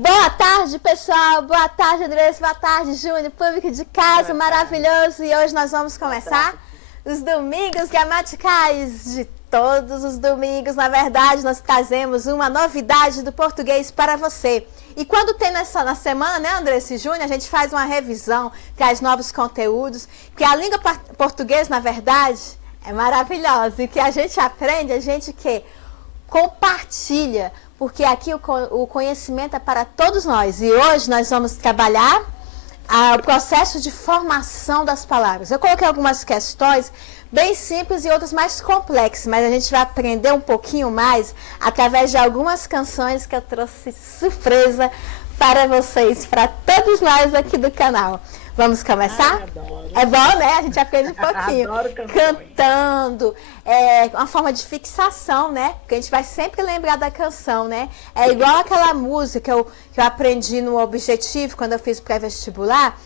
Boa tarde, pessoal. Boa tarde, Andressa. Boa tarde, Júnior. Público de casa maravilhoso. E hoje nós vamos começar os domingos gramaticais de todos os domingos. Na verdade, nós trazemos uma novidade do português para você. E quando tem na semana, né, Andressa e Júnior, a gente faz uma revisão, traz novos conteúdos. Porque a língua portuguesa, na verdade, é maravilhosa. E o que a gente aprende, a gente que compartilha. Porque aqui o conhecimento é para todos nós. E hoje nós vamos trabalhar o processo de formação das palavras. Eu coloquei algumas questões bem simples e outras mais complexas, mas a gente vai aprender um pouquinho mais através de algumas canções que eu trouxe surpresa para vocês, para todos nós aqui do canal. Vamos começar? Ai, adoro. É bom, né? A gente aprende um pouquinho. Adoro canções. Cantando, uma forma de fixação, né? Porque a gente vai sempre lembrar da canção, né? É igual aquela música que eu aprendi no Objetivo, quando eu fiz pré-vestibular,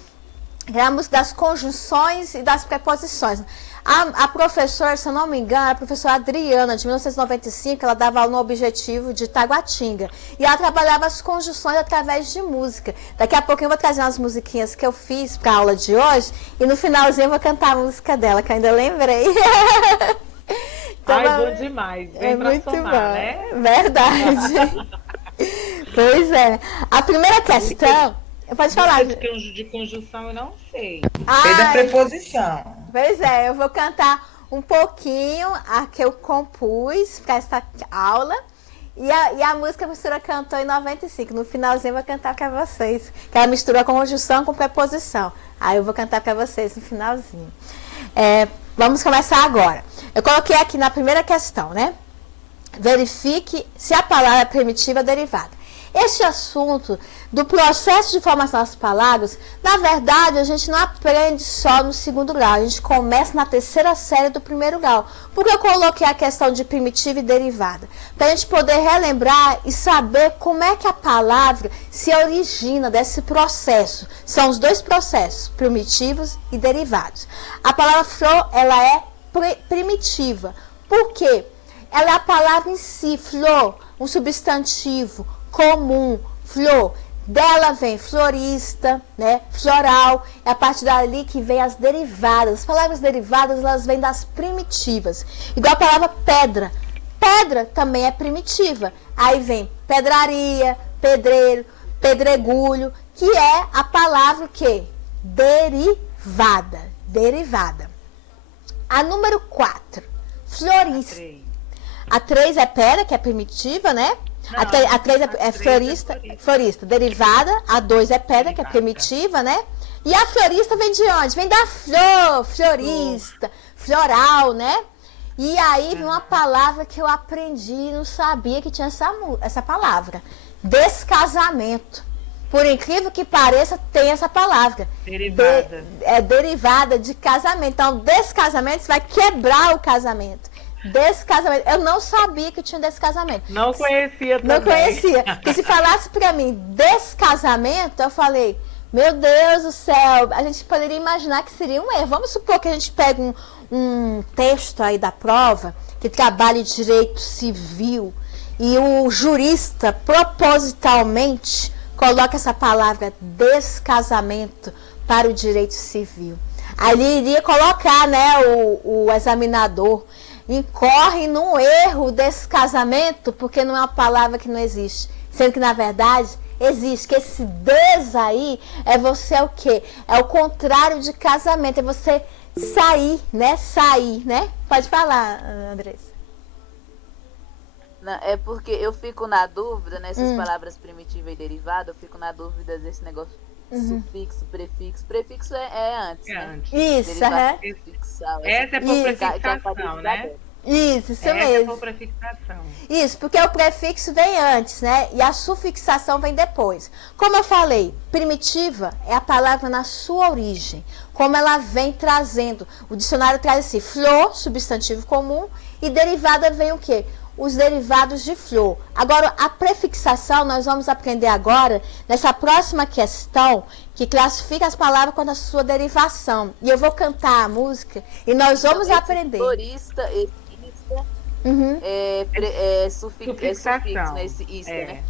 a música das conjunções e das preposições. A professora, se eu não me engano, a professora Adriana, de 1995, ela dava aula no Objetivo de Taguatinga. E ela trabalhava as conjunções através de música. Daqui a pouco eu vou trazer umas musiquinhas que eu fiz para a aula de hoje. E no finalzinho eu vou cantar a música dela, que eu ainda lembrei. Então, bom demais. Vem pra muito somar, bom. né? Verdade. Pois é. A primeira questão... Pode falar. De conjunção eu não sei. Sei da preposição. Pois é, eu vou cantar um pouquinho a que eu compus para essa aula. E a música a professora cantou em 95. No finalzinho eu vou cantar para vocês. Que ela misturou conjunção com preposição. Aí eu vou cantar para vocês no finalzinho. Vamos começar agora. Eu coloquei aqui na primeira questão, né? Verifique se a palavra primitiva é derivada. Este assunto do processo de formação das palavras, na verdade, a gente não aprende só no segundo grau, a gente começa na terceira série do primeiro grau. Porque eu coloquei a questão de primitiva e derivada? Para a gente poder relembrar e saber como é que a palavra se origina desse processo. São os dois processos, primitivos e derivados. A palavra flor, ela é primitiva. Por quê? Ela é a palavra em si, flor, um substantivo comum, flor. Dela vem florista, né? Floral. É a partir dali que vem as derivadas. As palavras derivadas, elas vêm das primitivas. Igual a palavra pedra. Pedra também é primitiva. Aí vem pedraria, pedreiro, pedregulho, que é a palavra o quê? Derivada. Derivada. A número 4, florista. A 3 é pedra, que é primitiva, né? Não, a 3 é florista, florista. florista, derivada. A 2 é pedra, que é primitiva, né? E a florista vem de onde? Vem da flor, florista, floral, né? E aí vem uma palavra que eu aprendi e não sabia que tinha essa palavra. Descasamento. Por incrível que pareça, tem essa palavra. Derivada. É derivada de casamento. Então, descasamento, você vai quebrar o casamento. Descasamento. Eu não sabia que tinha descasamento. Não conhecia também. Não conhecia. Porque se falasse pra mim descasamento, eu falei, meu Deus do céu, a gente poderia imaginar que seria um erro. Vamos supor que a gente pega um texto aí da prova, que trabalha em direito civil, e o jurista propositalmente coloca essa palavra descasamento para o direito civil. Aí ele iria colocar, né, o examinador incorre num erro desse casamento, porque não é uma palavra que não existe. Sendo que, na verdade, existe. Que esse des aí é você o quê? É o contrário de casamento. É você sair, né? Sair, né? Pode falar, Andressa. Não, é porque eu fico na dúvida, nessas palavras primitiva e derivada, eu fico na dúvida desse negócio sufixo, prefixo. Prefixo é antes, né? Antes. Isso, Derivado prefixal. Essa é por prefixação, né? Isso Essa é mesmo. por prefixação. Isso, porque o prefixo vem antes, né? E a sufixação vem depois. Como eu falei, primitiva é a palavra na sua origem. Como ela vem trazendo. O dicionário traz assim, flor, substantivo comum, e derivada vem o quê? Os derivados de flor. Agora, a prefixação, nós vamos aprender agora, nessa próxima questão, que classifica as palavras quanto a sua derivação. E eu vou cantar a música e nós vamos aprender. Florista, sufixo, né?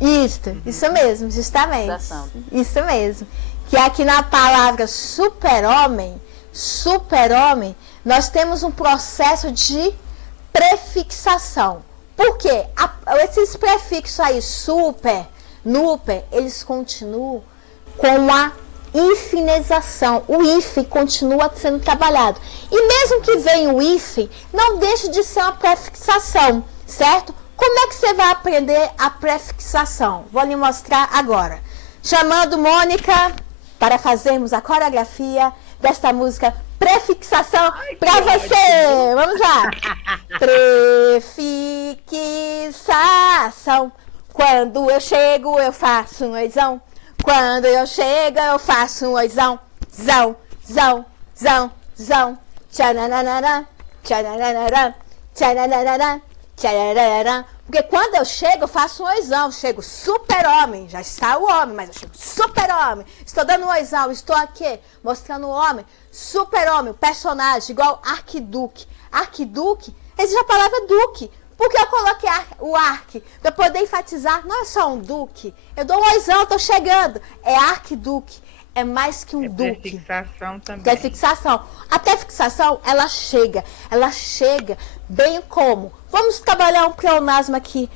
Isso, né? Isso mesmo, justamente. Fixação. Isso mesmo. Que aqui na palavra super-homem, nós temos um processo de prefixação. Por quê? Esses prefixos aí, super, nuper, eles continuam com a hifenização. O hífen continua sendo trabalhado. E mesmo que venha o hífen, não deixa de ser uma prefixação, certo? Como é que você vai aprender a prefixação? Vou lhe mostrar agora. Chamando Mônica para fazermos a coreografia desta música Prefixação para você. Vamos lá. Prefixação. Quando eu chego, eu faço um oizão. Quando eu chego, eu faço um oizão. Zão, zão, zão, zão. Tchananana, tchananana, tchananana, tchananana. Porque quando eu chego, eu faço um oizão. Chego super-homem. Já está o homem, mas eu chego super-homem. Estou dando um oizão. Estou aqui mostrando o homem. Super-homem, o personagem, igual arquiduque. Arquiduque, existe a palavra duque. Porque eu coloquei o arque, para poder enfatizar, não é só um duque. Eu dou um oizão, estou chegando. É arquiduque, é mais que um duque. Prefixação também. Prefixação. A prefixação, ela chega bem como? Vamos trabalhar um pleonasmo aqui.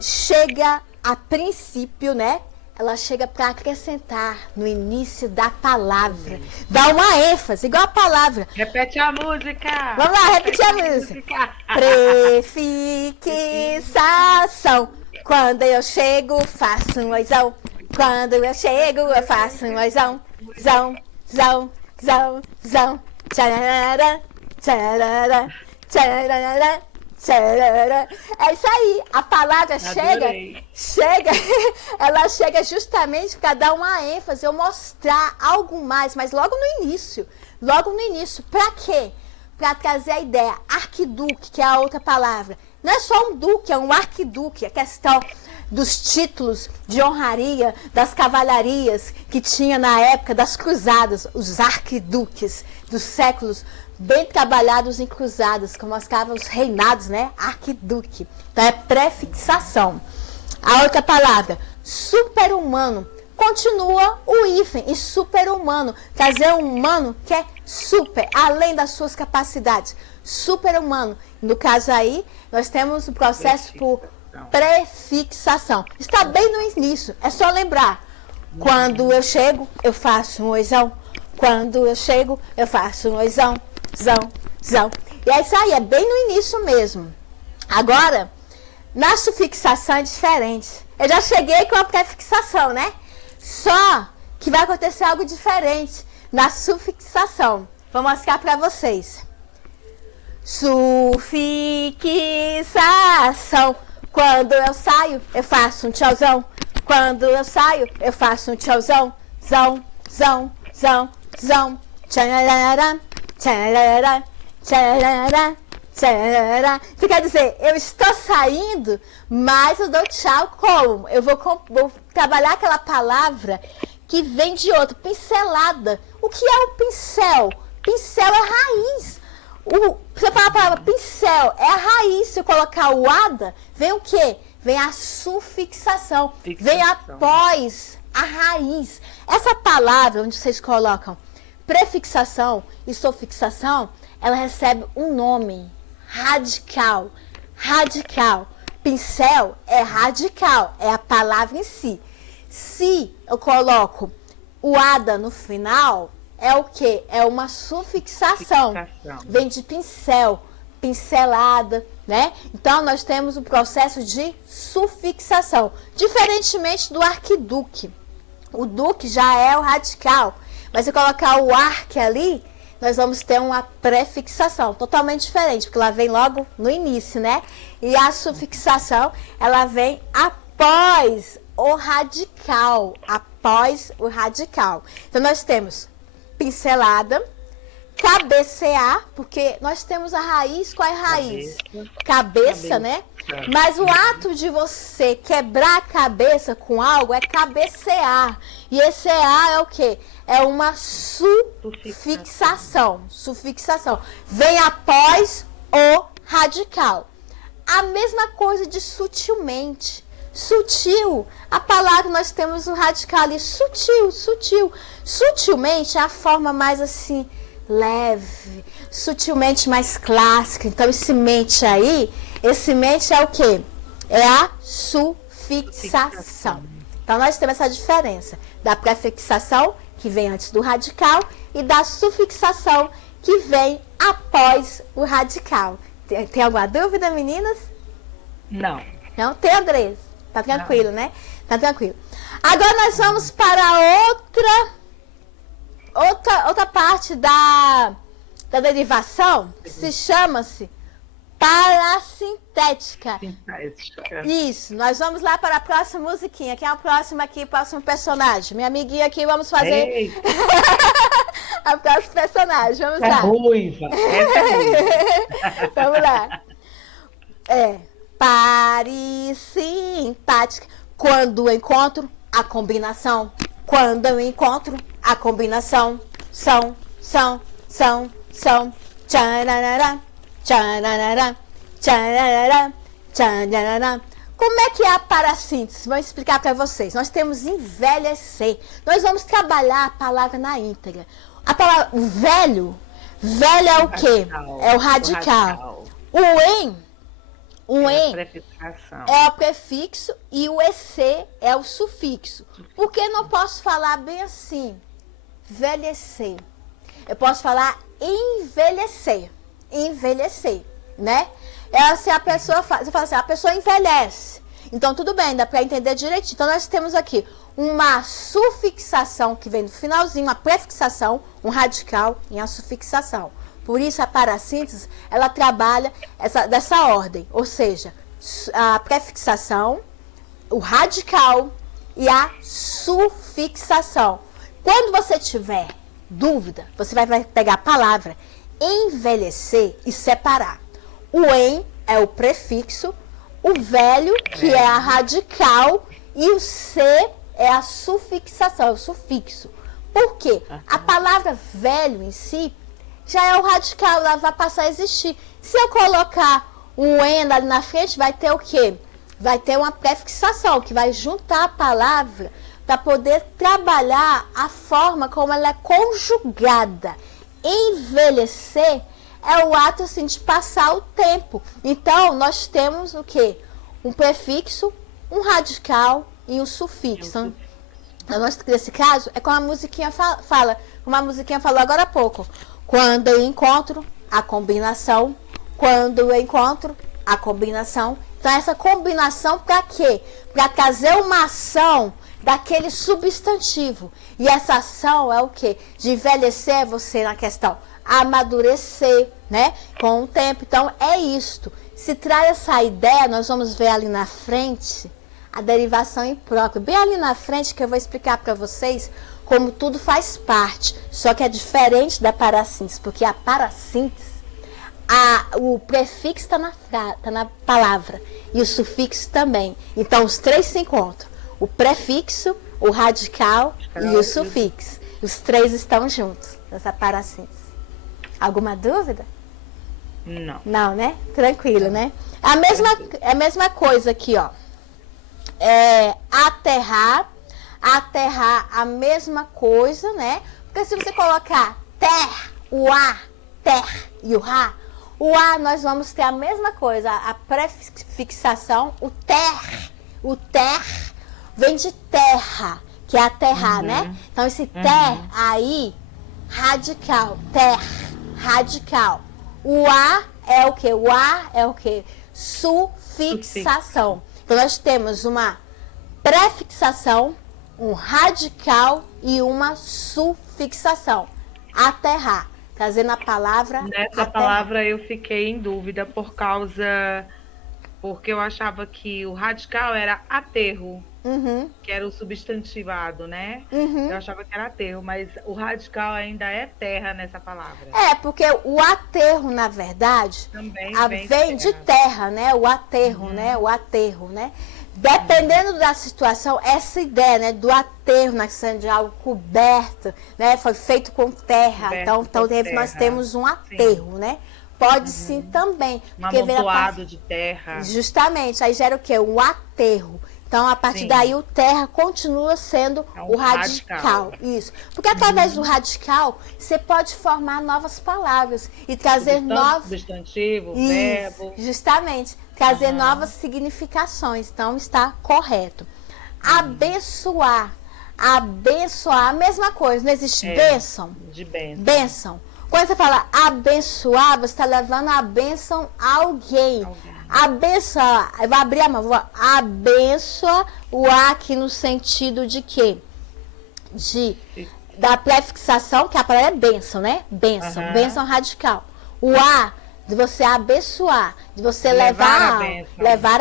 Chega a princípio, né? Ela chega para acrescentar no início da palavra. Dá uma ênfase, igual a palavra. Repete a música. Vamos lá, repetir a música. Prefixação. Quando eu chego, faço um oizão. Quando eu chego, eu faço um oizão. Zão, zão, zão, zão. Tcharará, tcharará, tcharará. É isso aí, a palavra chega, ela chega justamente para dar uma ênfase ou mostrar algo mais, mas logo no início, para quê? Para trazer a ideia, arquiduque, que é a outra palavra, não é só um duque, é um arquiduque, a questão dos títulos de honraria, das cavalarias que tinha na época das cruzadas, os arquiduques dos séculos bem trabalhados em cruzadas, que mostravam os reinados, né? Arquiduque. Então é prefixação. A outra palavra, super-humano. Continua o hífen e super-humano. Trazer um humano que é super, além das suas capacidades. Super-humano. No caso aí, nós temos o processo por prefixação. Está bem no início. É só lembrar. Quando eu chego, eu faço um oizão. Quando eu chego, eu faço um oizão. Zão, zão. E é isso aí, é bem no início mesmo. Agora, na sufixação é diferente. Eu já cheguei com a prefixação, né? Só que vai acontecer algo diferente na sufixação. Vou mostrar para vocês. Sufixação. Quando eu saio, eu faço um tchauzão. Quando eu saio, eu faço um tchauzão. Zão, zão, zão, zão. Tcharará. Tcharará, tcharará, tcharará. Quer dizer, eu estou saindo, mas eu dou tchau como? Eu vou trabalhar aquela palavra que vem de outro, pincelada. O que é o pincel? Pincel é raiz. Você fala a palavra pincel, é a raiz. Se eu colocar o ada, vem o quê? Vem a sufixação. Vem após a raiz. Essa palavra onde vocês colocam prefixação e sufixação, ela recebe um nome radical. Radical. Pincel é radical, é a palavra em si. Se eu coloco o ada no final, é o quê? É uma sufixação. Vem de pincel, pincelada, né? Então, nós temos o processo de sufixação. Diferentemente do arquiduque. O duque já é o radical. Mas se colocar o arque ali, nós vamos ter uma prefixação totalmente diferente, porque ela vem logo no início, né? E a sufixação, ela vem após o radical. Após o radical. Então, nós temos pincelada, cabecear, porque nós temos a raiz. Qual é a raiz? Cabeça, né? Mas o ato de você quebrar a cabeça com algo é cabecear. E esse A é o quê? É uma sufixação. Sufixação. Vem após o radical. A mesma coisa de sutilmente. Sutil, a palavra nós temos o radical ali, sutil, sutil. Sutilmente é a forma mais assim, leve, sutilmente mais clássica. Então esse mente aí, esse mente é o quê? É a sufixação. Então nós temos essa diferença da prefixação, que vem antes do radical, e da sufixação, que vem após o radical. Tem alguma dúvida, meninas? Não. Não? Tem, Andressa? Tá tranquilo, né? Tá tranquilo. Agora nós vamos para outra parte da derivação, que se chama-se parasintética. Isso, nós vamos lá para a próxima musiquinha. Quem é o próximo aqui, o próximo personagem? Minha amiguinha aqui, vamos fazer a próxima personagem, vamos lá. Ruiva, essa é ruiva. Vamos lá. Parasintática. Quando eu encontro a combinação. Quando eu encontro a combinação. São. Tchanará, tchanará, tchanará, tchanará. Como é que é a parassíntese? Vou explicar para vocês. Nós temos envelhecer. Nós vamos trabalhar a palavra na íntegra. A palavra velho é o quê? É o radical. O em é o prefixo e o ec é o sufixo. Por que não posso falar bem assim? Envelhecer. Eu posso falar envelhecer, né? É assim, a pessoa faz, eu falo assim, a pessoa envelhece. Então tudo bem, dá para entender direitinho. Então nós temos aqui uma sufixação que vem no finalzinho, uma prefixação, um radical e a sufixação. Por isso a parassíntese, ela trabalha dessa ordem, ou seja, a prefixação, o radical e a sufixação. Quando você tiver dúvida, você vai pegar a palavra envelhecer e separar. O em é o prefixo, o velho, que é a radical, e o c é a sufixação, é o sufixo. Por quê? A palavra velho em si já é o radical, ela vai passar a existir. Se eu colocar um en ali na frente, vai ter o quê? Vai ter uma prefixação, que vai juntar a palavra para poder trabalhar a forma como ela é conjugada. Envelhecer é o ato assim, de passar o tempo. Então, nós temos o quê? Um prefixo, um radical e um sufixo. Então, nesse caso, é como a musiquinha fala, como a musiquinha falou agora há pouco. Quando eu encontro a combinação, quando eu encontro a combinação. Então, essa combinação para quê? Para trazer uma ação daquele substantivo. E essa ação é o quê? De envelhecer você na questão amadurecer, né? Com o tempo. Então, é isto. Se traz essa ideia, nós vamos ver ali na frente a derivação imprópria. Bem ali na frente que eu vou explicar para vocês como tudo faz parte. Só que é diferente da parassíntese, porque a parassíntese, o prefixo está na palavra e o sufixo também. Então, os três se encontram. O prefixo, o radical e o sufixo. Os três estão juntos nessa parassíntese. Alguma dúvida? Não. Não, né? Tranquilo, né? A mesma coisa aqui, ó. Aterrar a mesma coisa, né? Porque se você colocar o a, ter e o a nós vamos ter a mesma coisa, a prefixação, o ter vem de terra, que é aterrar, né? Então esse ter aí, radical, radical. O a é o quê? O a é o quê? Sufixação. Então nós temos uma prefixação, um radical e uma sufixação. Aterrar, trazendo a palavra Nessa aterrar. palavra eu fiquei em dúvida porque eu achava que o radical era aterro, que era o substantivado, né? Eu achava que era aterro, mas o radical ainda é terra nessa palavra. Porque o aterro, na verdade, Também vem de terra, né? O aterro, né? O aterro, né? Dependendo da situação, essa ideia, né, do aterro, na questão de algo coberto, né, foi feito com terra. Então nós temos um aterro, né? Pode sim também. Um amontoado de terra. Justamente, aí gera o quê? Um aterro. Então, a partir Sim. daí, o terra continua sendo o radical. Isso. Porque através do radical, você pode formar novas palavras e trazer novos... Substantivo, verbo. Justamente. Trazer novas significações. Então, está correto. Abençoar. Abençoar, a mesma coisa. Não existe bênção? De bênção. Bênção. Quando você fala abençoar, você está levando a bênção a alguém. Abençoa, eu vou abrir a mão, vou abençoa o A aqui no sentido de quê? Da prefixação, que a palavra é bênção, né? Bênção, bênção radical. O A, de você abençoar, de você levar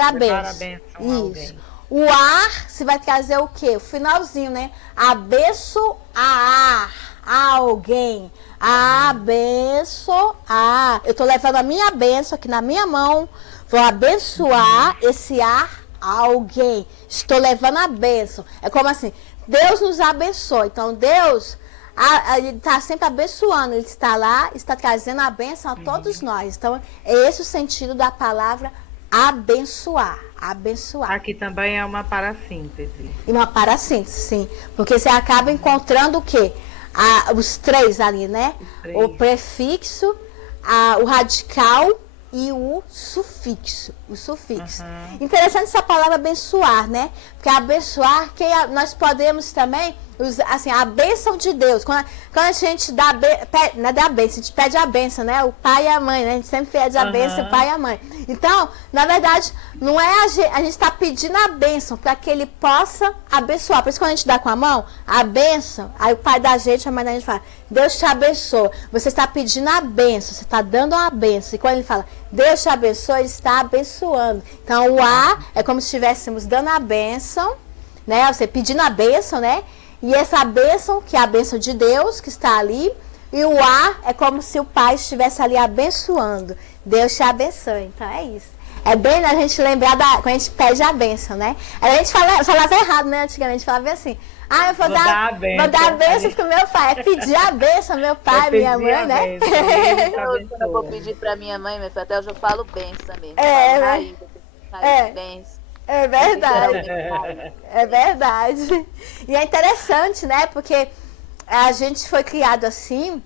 a bênção. Isso. O ar, você vai trazer o quê? O finalzinho, né? Abençoar alguém. Abençoar. Eu tô levando a minha bênção aqui na minha mão. Vou abençoar esse ar a alguém. Estou levando a bênção. É como assim, Deus nos abençoa. Então, Deus, Ele está sempre abençoando. Ele está lá, está trazendo a bênção a todos nós. Então, é esse o sentido da palavra abençoar. Abençoar. Aqui também é uma parassíntese. E uma parassíntese, sim. Porque você acaba encontrando o quê? Os três ali, né? O prefixo, o radical e o sufixo. Interessante essa palavra abençoar, né? Porque abençoar, nós podemos também, assim, a bênção de Deus. Quando a gente dá não é da bênção, a gente pede a bênção, né? O pai e a mãe, né? A gente sempre pede a bênção, o pai e a mãe. Então, na verdade, não é a gente está pedindo a bênção para que ele possa abençoar. Por isso, quando a gente dá com a mão, a bênção, aí o pai da gente, a mãe da gente fala, Deus te abençoa. Você está pedindo a bênção, você está dando a bênção. E quando ele fala, Deus te abençoa, ele está abençoando. Então, o A é como se estivéssemos dando a bênção, né? Você pedindo a bênção, né? E essa bênção, que é a bênção de Deus, que está ali, e o A é como se o pai estivesse ali abençoando. Deus te abençoe. Então, é isso. É bem a gente lembrar quando a gente pede a bênção, né? A gente falava errado, né? Antigamente falava assim, eu vou dar a bênção pro meu pai. É pedir a bênção, meu pai, minha mãe, né? Quando eu vou pedir pra minha mãe, meu filho, até hoje eu falo bênção mesmo. Bênção. É verdade. É verdade. E é interessante, né? Porque a gente foi criado assim,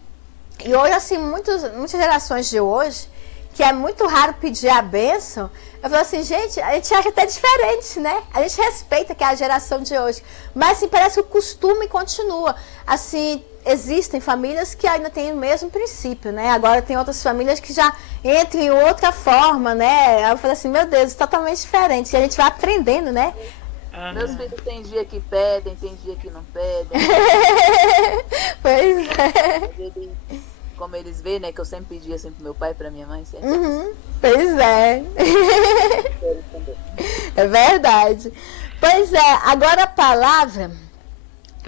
e hoje, assim, muitas gerações de hoje, que é muito raro pedir a bênção, eu falo assim, gente, a gente acha até diferente, né? A gente respeita que é a geração de hoje. Mas, assim, parece que o costume continua. Assim, existem famílias que ainda têm o mesmo princípio, né? Agora tem outras famílias que já entram em outra forma, né? Eu falo assim, meu Deus, totalmente diferente. E a gente vai aprendendo, né? Meus filhos tem dia que pedem, tem dia que não pedem. Pois é. Como eles veem, né? Que eu sempre pedi assim pro meu pai e pra minha mãe. Sempre. Pois é. É verdade. Pois é, agora a palavra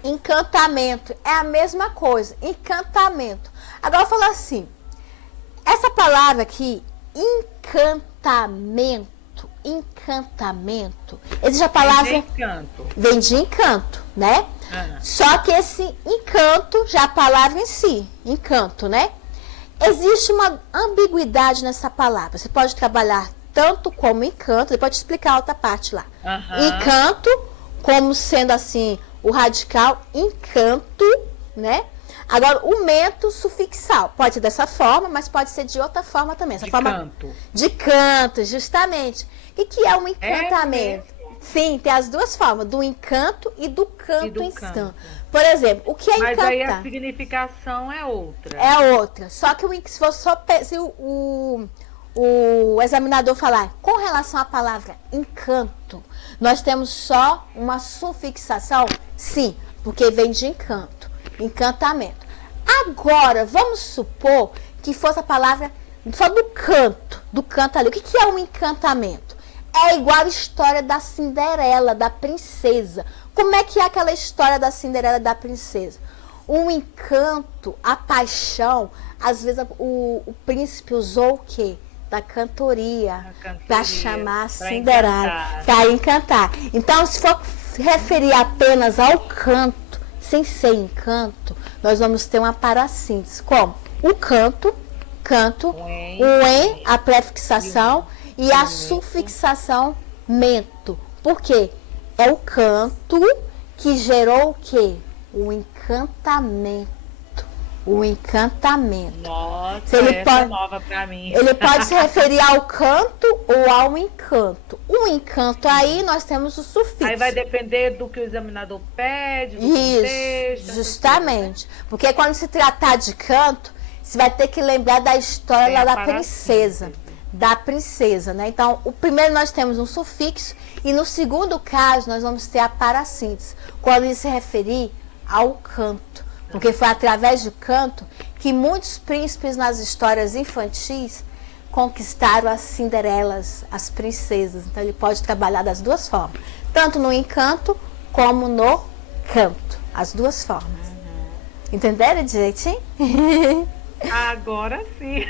encantamento é a mesma coisa. Encantamento. Agora eu falo assim, essa palavra aqui, encantamento, existe a palavra... Vem de encanto, né? Só que esse encanto, já a palavra em si, encanto, né? Existe uma ambiguidade nessa palavra. Você pode trabalhar tanto como encanto, depois pode explicar a outra parte lá. Encanto, como sendo assim, o radical encanto, né? Agora, o mento sufixal. Pode ser dessa forma, mas pode ser de outra forma também. Essa canto. De canto, justamente. O que é um encantamento? Sim, tem as duas formas, do encanto e do canto em canto. Por exemplo, o que é encantar? Mas aí a significação é outra. É outra. Só que se o examinador falar com relação à palavra encanto, nós temos só uma sufixação? Sim, porque vem de encanto, encantamento. Agora, vamos supor que fosse a palavra só do canto ali. O que é um encantamento? É igual a história da Cinderela, da princesa. Como é que é aquela história da Cinderela e da princesa? Um encanto, a paixão, às vezes o príncipe usou o quê? Da cantoria, para chamar a Cinderela, para encantar. Então, se for se referir apenas ao canto, sem ser encanto, nós vamos ter uma parassíntese. Como? O canto canto, O em, a prefixação e a sufixação mento. Por quê? É o canto que gerou o quê? O encantamento. O encantamento. Nossa, essa é nova pra mim. Ele pode se referir ao canto ou ao encanto. O encanto aí nós temos o sufixo. Aí vai depender do que o examinador pede, do Isso, contexto, justamente. Porque quando se tratar de canto, você vai ter que lembrar da história lá da princesa. Da princesa, né? Então, o primeiro nós temos um sufixo e no segundo caso nós vamos ter a parassíntese, quando ele se referir ao canto. Porque foi através do canto que muitos príncipes nas histórias infantis conquistaram as Cinderelas, as princesas. Então ele pode trabalhar das duas formas, tanto no encanto como no canto, as duas formas. Entenderam direitinho? Agora sim.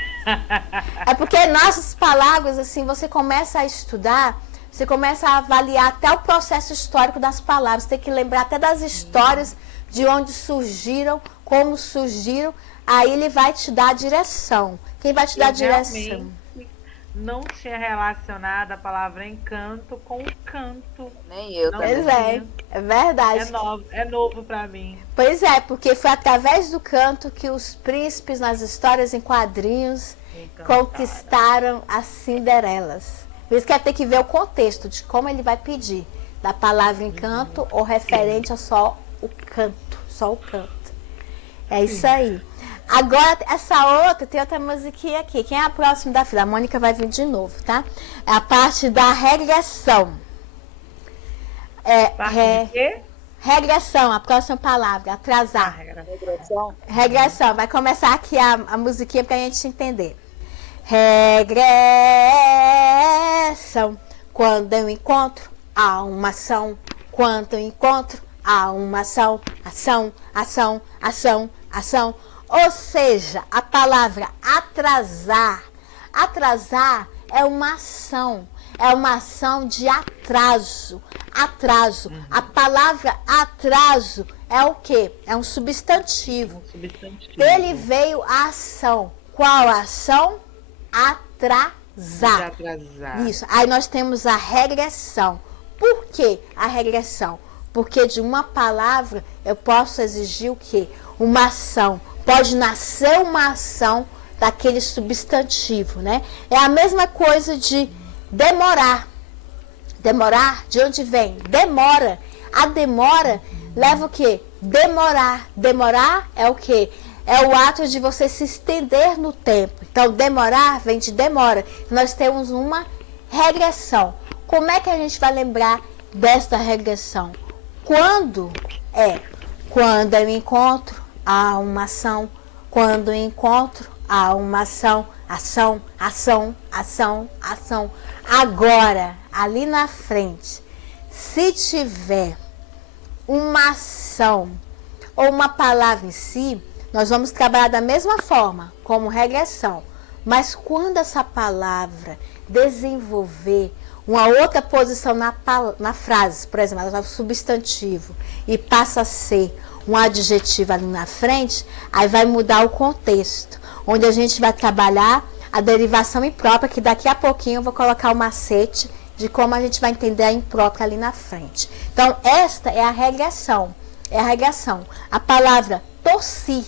É porque nossas palavras, assim, você começa a estudar, você começa a avaliar até o processo histórico das palavras, tem que lembrar até das histórias de onde surgiram, como surgiram, aí ele vai te dar a direção. Quem vai te dar a direção? Não tinha relacionado a palavra encanto com canto. Nem eu também. Pois é verdade. É novo para mim. Pois é, porque foi através do canto que os príncipes nas histórias em quadrinhos conquistaram as Cinderelas. Por isso que tem que ver o contexto de como ele vai pedir, da palavra encanto ou referente a só o canto, só o canto. É isso aí. Agora, essa outra, tem outra musiquinha aqui. Quem é a próxima da fila? A Mônica vai vir de novo, tá? É a parte da regressão. Regressão, a próxima palavra, atrasar. Regressão. Vai começar aqui a musiquinha pra gente entender. Regressão. Quando eu encontro a uma ação. Quando eu encontro a uma ação. Ação, ação, ação, ação. Ou seja, a palavra atrasar. Atrasar é uma ação de atraso. Atraso. A palavra atraso é o quê? É um substantivo. Ele veio a ação. Qual a ação? Atrasar. Isso. Aí nós temos a regressão. Por que a regressão? Porque de uma palavra eu posso exigir o quê? Uma ação. Pode nascer uma ação daquele substantivo, né? É a mesma coisa de demorar. Demorar, de onde vem? Demora. A demora leva o quê? Demorar. Demorar é o quê? É o ato de você se estender no tempo. Então, demorar vem de demora. Nós temos uma regressão. Como é que a gente vai lembrar desta regressão? Quando eu encontro a uma ação. Quando eu encontro a uma ação. Ação, ação, ação, ação. Agora, ali na frente, se tiver uma ação ou uma palavra em si, nós vamos trabalhar da mesma forma, como regressão. Mas quando essa palavra desenvolver uma outra posição na frase, por exemplo, ela é um substantivo e passa a ser um adjetivo ali na frente, aí vai mudar o contexto, onde a gente vai trabalhar a derivação imprópria, que daqui a pouquinho eu vou colocar o macete de como a gente vai entender a imprópria ali na frente. Então, esta é a regressão. É a regressão. A palavra tossir.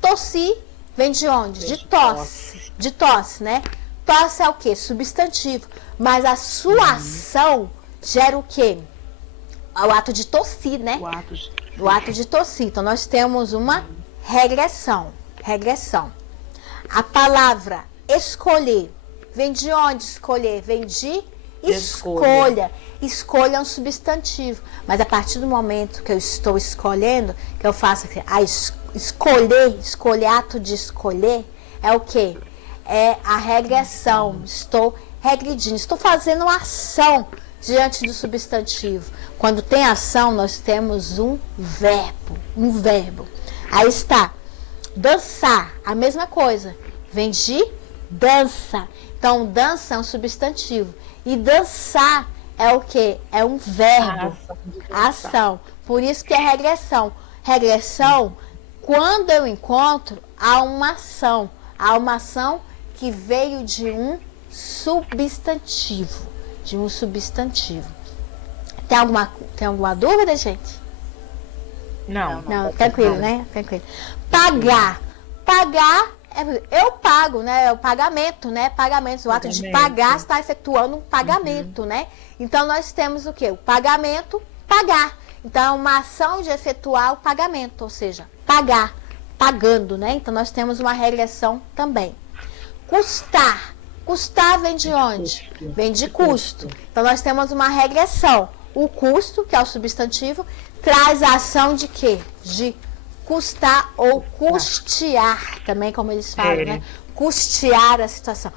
Tossir vem de onde? De tosse. De tosse, né? Tosse é o quê? Substantivo. Mas a sua ação gera o quê? O ato de tossir, né? O ato de tossir. Então, nós temos uma regressão. Regressão. A palavra escolher vem de onde escolher? Vem de escolha. Escolha é um substantivo. Mas a partir do momento que eu estou escolhendo, que eu faço a escolher, ato de escolher, é o quê? É a regressão. Estou regredindo, estou fazendo uma ação diante do substantivo. Quando tem ação, nós temos um verbo. Um verbo. Aí está. Dançar, a mesma coisa. Vem de dança. Então, dança é um substantivo. E dançar é o quê? É um verbo. Ação. Por isso que é regressão. Regressão, quando eu encontro, há uma ação. Há uma ação que veio de um substantivo. De um substantivo. Tem alguma dúvida, gente? Não. Não, tranquilo, né? Tranquilo. Pagar. Pagar, eu pago, né? É o pagamento, né? Pagamento, o ato de pagar está efetuando um pagamento, né? Então, nós temos o quê? O pagamento, pagar. Então, é uma ação de efetuar o pagamento, ou seja, pagar, pagando, né? Então, nós temos uma regressão também. Custar. Custar vem de onde? Vem de custo. Então, nós temos uma regressão. O custo, que é o substantivo, traz a ação de quê? De custar ou custear, também como eles falam, né? Custear a situação.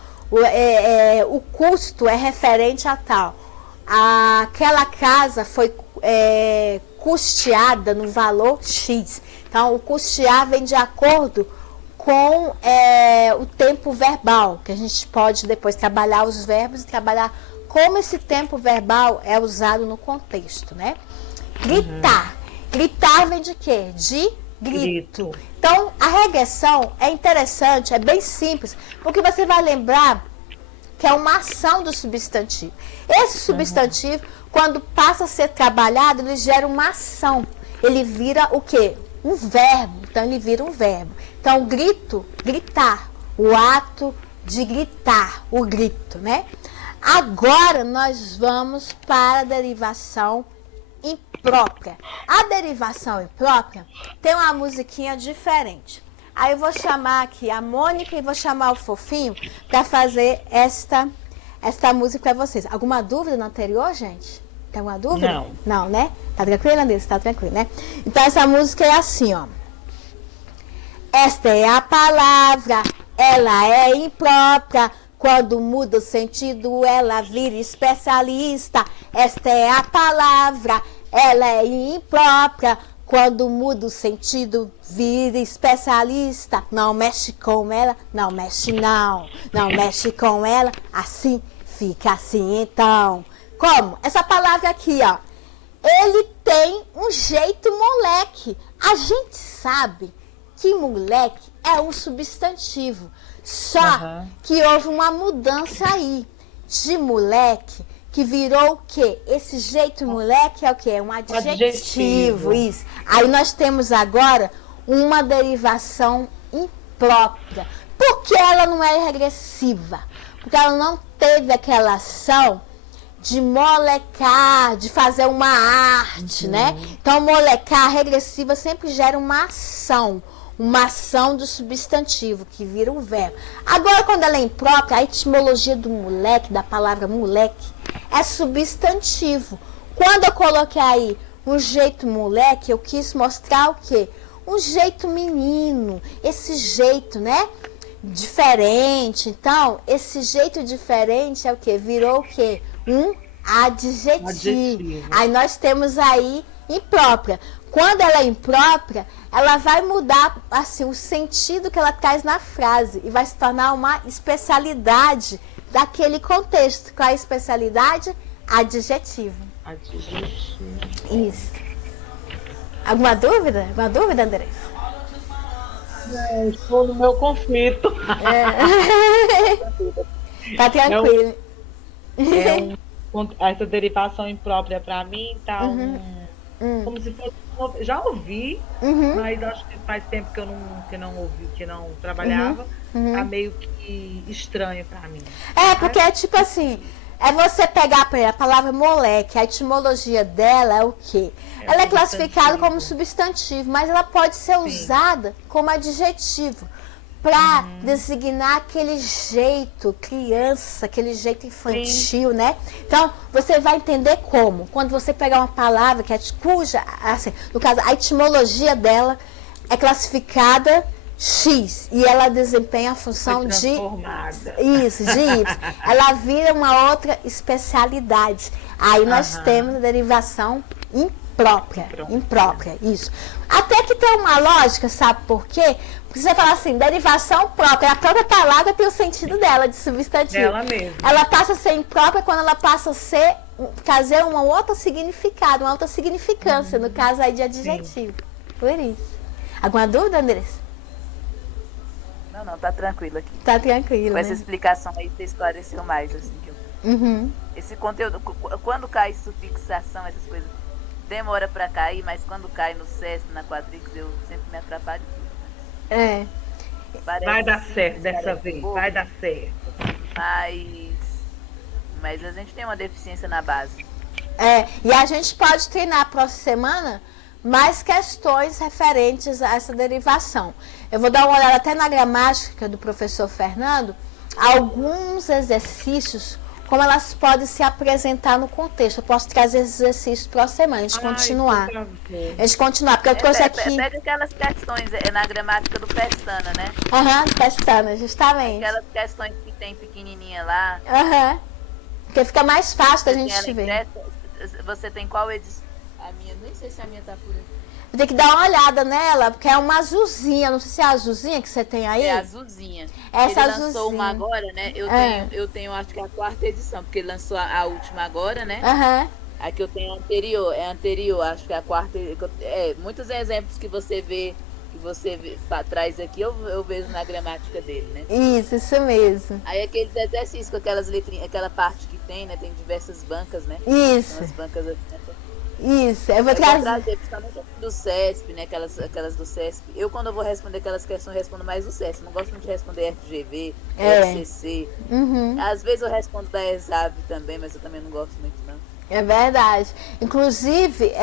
O custo é referente a tal. Aquela casa foi custeada no valor X. Então, o custear vem de acordo com o tempo verbal, que a gente pode depois trabalhar os verbos e trabalhar como esse tempo verbal é usado no contexto, né? Gritar. Gritar vem de quê? De grito. Então, a regressão é interessante, é bem simples, porque você vai lembrar que é uma ação do substantivo. Esse substantivo, quando passa a ser trabalhado, ele gera uma ação. Ele vira o quê? Um verbo. Então, ele vira um verbo. Então, grito, gritar. O ato de gritar, o grito, né? Agora, nós vamos para a derivação imprópria. A derivação imprópria tem uma musiquinha diferente. Aí eu vou chamar aqui a Mônica e vou chamar o Fofinho para fazer esta música para vocês. Alguma dúvida no anterior, gente? Tem alguma dúvida? Não. Não, né? Tá tranquila, Andressa? Tá tranquila, né? Então essa música é assim, ó. Esta é a palavra, ela é imprópria. Quando muda o sentido, ela vira especialista. Esta é a palavra, ela é imprópria. Quando muda o sentido, vira especialista. Não mexe com ela, não mexe não. Não mexe com ela, assim, fica assim então. Como? Essa palavra aqui, ó. Ele tem um jeito moleque. A gente sabe que moleque é um substantivo. Só que houve uma mudança aí. De moleque, que virou o quê? Esse jeito moleque é o quê? É um adjetivo. Isso. Aí nós temos agora uma derivação imprópria. Por que ela não é regressiva? Porque ela não teve aquela ação de molecar, de fazer uma arte, né? Então, molecar regressiva sempre gera uma ação do substantivo, que vira um verbo. Agora, quando ela é imprópria, a etimologia do moleque, da palavra moleque, é substantivo. Quando eu coloquei aí um jeito moleque, eu quis mostrar o quê? Um jeito menino, esse jeito, né? Diferente. Então, esse jeito diferente é o quê? Virou o quê? Um adjetivo. Aí nós temos aí imprópria. Quando ela é imprópria, ela vai mudar assim, o sentido que ela traz na frase e vai se tornar uma especialidade daquele contexto. Qual é a especialidade? Adjetivo. Adjetivo. Isso. Alguma dúvida? Alguma dúvida, Andressa? Estou no meu conflito. Tá tranquilo. Essa derivação imprópria para mim tá como se fosse. Já ouvi, mas acho que faz tempo que eu não ouvi, que não trabalhava. Tá meio que estranho para mim. Porque é tipo assim, é você pegar a palavra moleque, a etimologia dela é o quê? Ela é classificada como substantivo, mas ela pode ser usada como adjetivo para designar aquele jeito criança, aquele jeito infantil, né? Então, você vai entender como. Quando você pegar uma palavra que é cuja, assim, no caso, a etimologia dela é classificada X e ela desempenha a função de isso, de Y. Ela vira uma outra especialidade. Aí nós temos a derivação imprópria, isso. Até que tem uma lógica, sabe por quê? Porque você fala assim, derivação própria, a própria palavra tem o sentido dela, de substantivo. Ela mesma. Ela passa a ser imprópria quando ela passa a ser, trazer um outro significado, uma outra significância, no caso aí de adjetivo. Por isso. Alguma dúvida, Andressa? Não, tá tranquilo aqui. Tá tranquilo, Com essa né? explicação aí, você esclareceu mais, assim, que eu... Esse conteúdo, quando cai sufixação, essas coisas, demora pra cair, mas quando cai no CESP, na Quadrix, eu sempre me atrapalho tudo. É. Vai dar Simples, certo dessa parece vez, bobo, vai dar certo. mas a gente tem uma deficiência na base. E a gente pode treinar a próxima semana mais questões referentes a essa derivação. Eu vou dar uma olhada até na gramática do professor Fernando, alguns exercícios, como elas podem se apresentar no contexto. Eu posso trazer esses exercícios para a semana, a gente continuar. A gente continuar, porque eu trouxe aqui... Pega aquelas questões na gramática do Pestana, né? Pestana, justamente. Aquelas questões que tem pequenininha lá. Porque fica mais fácil da gente ver. Você tem qual edição? A minha, nem sei se a minha tá por aqui. Tem que dar uma olhada nela, porque é uma azulzinha. Não sei se é a azulzinha que você tem aí. É azulzinha. Essa ele azulzinha. Lançou uma agora, né? Eu tenho, acho que é a 4ª edição, porque ele lançou a última agora, né? A que eu tenho a anterior, acho que é a 4ª. Muitos exemplos que você vê traz aqui, eu vejo na gramática dele, né? Isso mesmo. Aí aqueles exercícios com aquelas letrinhas, aquela parte que tem, né? Tem diversas bancas, né? Isso. As bancas aqui, né? Isso, eu vou trazer. Principalmente do CESP, né? Aquelas do CESP. Eu, quando eu vou responder aquelas questões, eu respondo mais do CESP. Não gosto muito de responder FGV, FCC. Às vezes eu respondo da ESAV também, mas eu também não gosto muito, não. É verdade. Inclusive,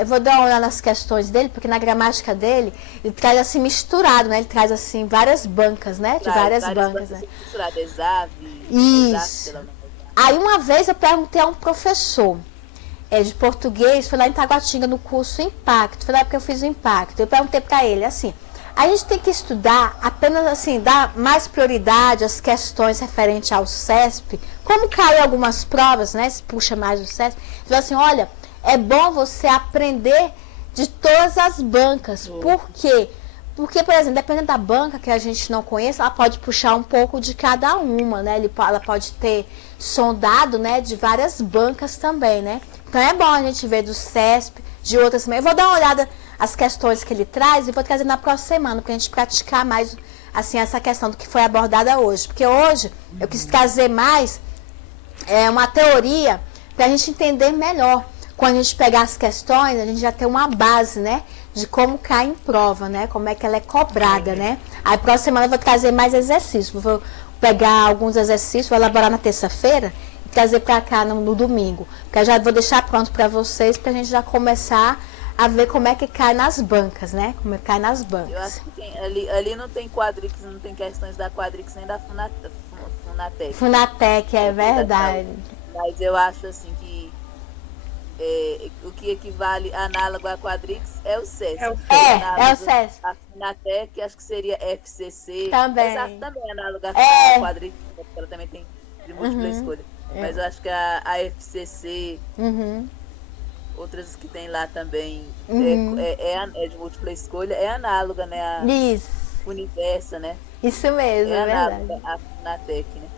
eu vou dar uma olhada nas questões dele, porque na gramática dele, ele traz assim misturado, né? Ele traz assim várias bancas, né? De várias bancas, né? Misturado, ESAV. Isso. Aí uma vez eu perguntei a um professor de português, foi lá em Taguatinga no curso Impacto, foi na época que eu fiz o Impacto. Eu perguntei para ele assim: a gente tem que estudar apenas assim, dar mais prioridade às questões referentes ao CESP, como cai algumas provas, né? Se puxa mais o CESP. Ele falou assim: olha, é bom você aprender de todas as bancas. Por quê? Porque, por exemplo, dependendo da banca que a gente não conhece, ela pode puxar um pouco de cada uma, né? Ela pode ter sondado, né, de várias bancas também, né? Então é bom a gente ver do CESP, de outras também. Eu vou dar uma olhada as questões que ele traz e vou trazer na próxima semana, para a gente praticar mais assim, essa questão do que foi abordada hoje. Porque hoje eu quis trazer mais uma teoria para a gente entender melhor. Quando a gente pegar as questões, a gente já tem uma base, né? De como cai em prova, né? Como é que ela é cobrada, né? Aí, próxima semana eu vou trazer mais exercícios. Vou pegar alguns exercícios, vou elaborar na terça-feira e trazer para cá no domingo. Porque eu já vou deixar pronto para vocês, para a gente já começar a ver como é que cai nas bancas, né? Como é que cai nas bancas. Eu acho que ali não tem Quadrix, não tem questões da Quadrix nem da Funatec. Funatec, é verdade. Mas eu acho assim que o que equivale análogo a Quadrix é o CESP. É o CESP. A Funatec, acho que seria FCC. Também. Exato, também é análogo a Quadrix, porque ela também tem de múltipla escolha. Mas eu acho que a FCC, outras que tem lá também, é de múltipla escolha, é análoga, né? Isso. Universa, né? Isso mesmo, é verdade. A Funatec, né?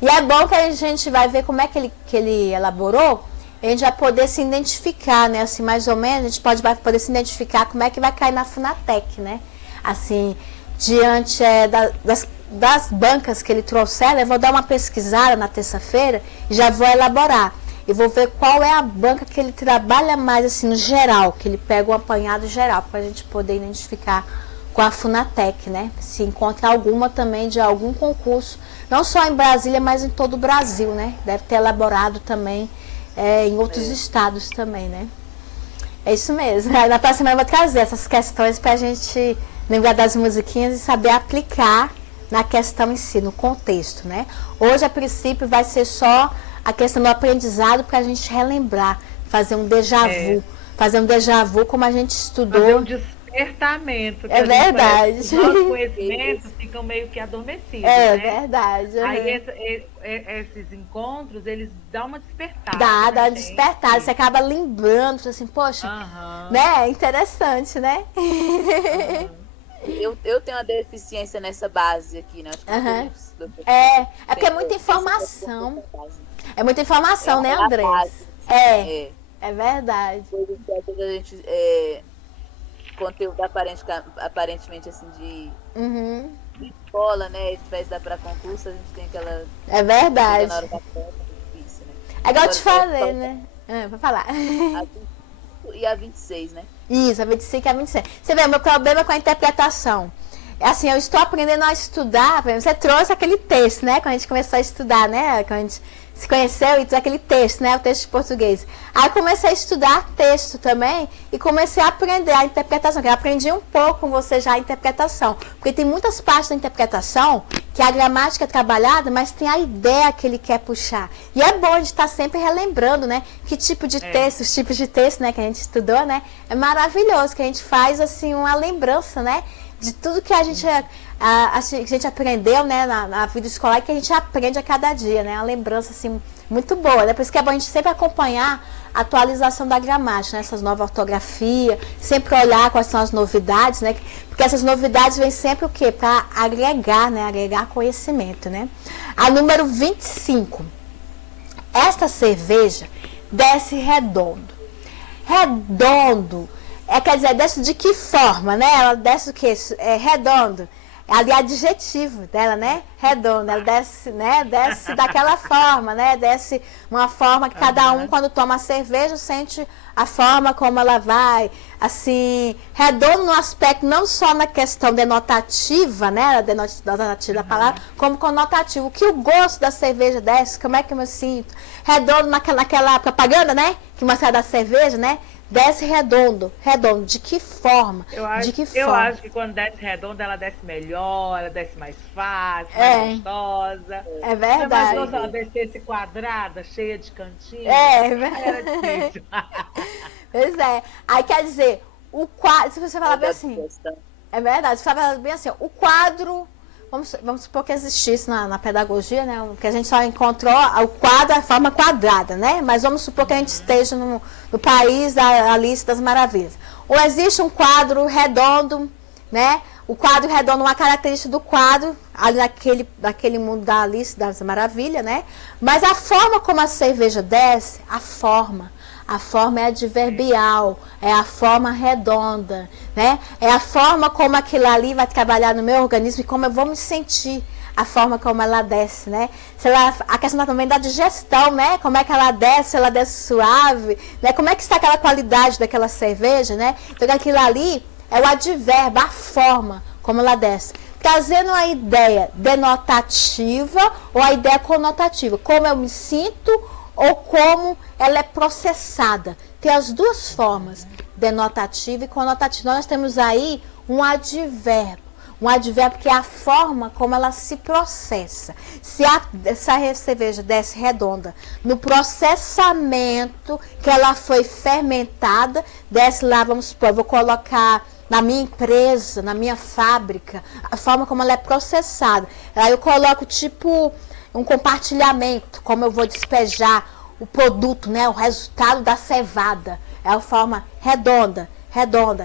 E é bom que a gente vai ver como é que ele elaborou, a gente vai poder se identificar, né? Assim, mais ou menos, a gente vai poder se identificar como é que vai cair na Funatec, né? Assim, diante das bancas que ele trouxer, eu vou dar uma pesquisada na terça-feira e já vou elaborar. E vou ver qual é a banca que ele trabalha mais, assim, no geral, que ele pega o apanhado geral, para a gente poder identificar com a Funatec, né? Se encontra alguma também de algum concurso, não só em Brasília, mas em todo o Brasil, né? Deve ter elaborado também em outros estados também, né? É isso mesmo. Na próxima semana eu vou trazer essas questões para a gente lembrar das musiquinhas e saber aplicar na questão em si, no contexto, né? Hoje, a princípio, vai ser só a questão do aprendizado para a gente relembrar, fazer um déjà vu. Fazer um déjà vu como a gente estudou. Fazer um despertamento. É verdade. Os nossos conhecimentos ficam meio que adormecidos, né? Verdade. Aí esses encontros, eles dão uma despertada. Dá uma despertada. Você acaba lembrando, assim, poxa, né? Interessante, né? Eu tenho uma deficiência nessa base aqui, né? Acho que é porque é muita informação. É muita informação, né, Andrés? É verdade. A gente conteúdo aparentemente assim de escola, né? Se tivesse dar para concurso, a gente tem aquela. É verdade. Na hora da prova, é difícil, né? É igual eu te falei, né? Vou falar. E a 26, né? Isso, a 25 e a 26. Você vê, o meu problema com a interpretação. É assim, eu estou aprendendo a estudar. Você trouxe aquele texto, né? Quando a gente começou a estudar, né? Quando a gente se conheceu e trouxe aquele texto, né? O texto de português. Aí eu comecei a estudar texto também e comecei a aprender a interpretação. Que eu aprendi um pouco com você já a interpretação. Porque tem muitas partes da interpretação que a gramática é trabalhada, mas tem a ideia que ele quer puxar. E é bom a gente estar sempre relembrando, né? Que tipo de texto, os tipos de texto, né? Que a gente estudou, né? É maravilhoso, que a gente faz, assim, uma lembrança, né? De tudo que a gente aprendeu, né, na vida escolar e que a gente aprende a cada dia, né? Uma lembrança, assim, muito boa, né? Por isso que é bom a gente sempre acompanhar a atualização da gramática, né? Essas novas ortografias, sempre olhar quais são as novidades, né? Porque essas novidades vêm sempre o quê? Para agregar, né? Agregar conhecimento, né? A número 25. Esta cerveja desce redondo. Redondo. Quer dizer, desce de que forma, né? Ela desce o quê? Redondo. Ali é adjetivo dela, né? Redonda. Ela desce, né? Desce daquela forma, né? Desce uma forma que cada um, quando toma a cerveja, sente a forma como ela vai. Assim, redondo no aspecto, não só na questão denotativa, né? Denotativa da palavra, como conotativo. O que o gosto da cerveja desce, como é que eu me sinto? Redondo naquela propaganda, né? Que mostra da cerveja, né? Desce redondo. Redondo. De que forma? Eu acho que quando desce redondo, ela desce melhor, ela desce mais fácil, mais gostosa. É verdade. Mas ela descesse quadrada, cheia de cantinhos. Era difícil. Pois é. Aí quer dizer, o quadro, se você falar bem assim. É verdade, se você falar bem assim, o quadro. Vamos supor que existisse na pedagogia, né? Que a gente só encontrou o quadro, a forma quadrada, né? Mas vamos supor que a gente esteja no país da Alice das Maravilhas. Ou existe um quadro redondo, né? O quadro redondo, uma característica do quadro, ali naquele mundo da Alice das Maravilhas, né? Mas a forma como a cerveja desce, a forma é adverbial, é a forma redonda, né? É a forma como aquilo ali vai trabalhar no meu organismo e como eu vou me sentir, a forma como ela desce, né? A questão também da digestão, né? Como é que ela desce suave, né? Como é que está aquela qualidade daquela cerveja, né? Então aquilo ali é o advérbio, a forma como ela desce. Trazendo a ideia denotativa ou a ideia conotativa, como eu me sinto ou como ela é processada. Tem as duas formas, denotativa e conotativa. Nós temos aí um advérbio que é a forma como ela se processa. Se essa cerveja desce redonda, no processamento que ela foi fermentada, desce lá, vamos supor, eu vou colocar na minha empresa, na minha fábrica, a forma como ela é processada. Aí eu coloco tipo um compartilhamento, como eu vou despejar o produto, né, o resultado da cevada. É a forma redonda.